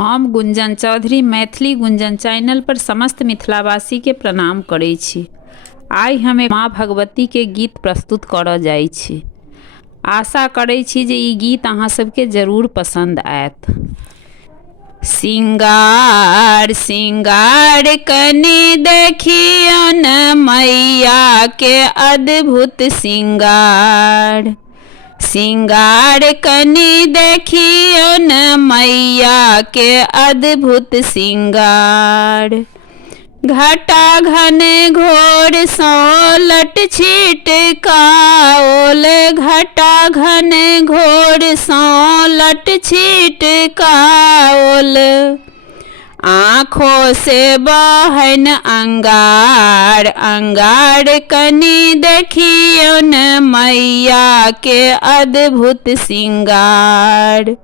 हम गुंजन चौधरी मैथिली गुंजन चैनल पर समस्त मिथिलावासी के प्रणाम करै छी। आइ हम माँ भगवती के गीत प्रस्तुत करऽ जाइ छी। आशा करै छी जे ई गीत अहाँ सबके जरूर पसंद आयत। सिंगार सिंगार कनि देखियौ न मैया के अद्भुत सिंगार। सिंगार कनि देखियौ न मैया के अद्भुत सिंगार। घटा घन घोर सौलट छिटकाओल, घटा घन घोर सौलट छिटकाओल। आँखों से बहन अंगार, अंगार कनि देखियौ न मैया के अद्भुत सिंगार।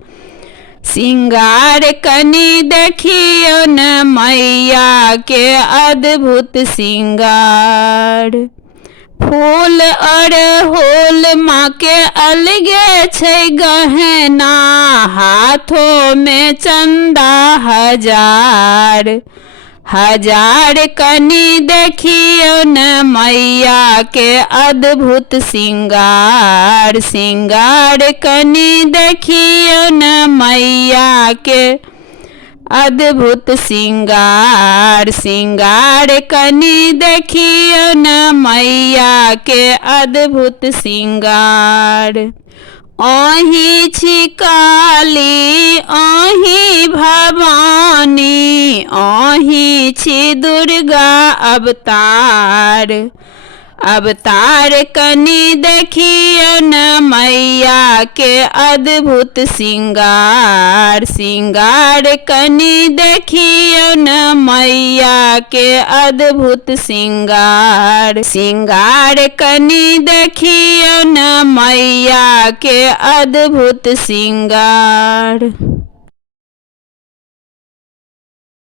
सिंगार कनि देखियौ न मैया के अद्भुत सिंगार। फूल अड़हुल माँ के अलगे छै गहना, हाथों में चंदा हजार। हजार कनि देखियौ न मैया के अद्भुत सिंगार। सिंगार कनि देखियौ न मैया के अद्भुत सिंगार। सिंगार कनि देखियौ न मैया के अद्भुत सिंगार। अहीं छी काली अहीं भवानी, अहीं छी दुर्गा अवतार। अवतार कनि देखियौ न मैया के अद्भुत सिंगार। सिंगार कनि देखियौ न मैया के अद्भुत सिंगार। सिंगार कनि देखियौ न मैया के अद्भुत सिंगार।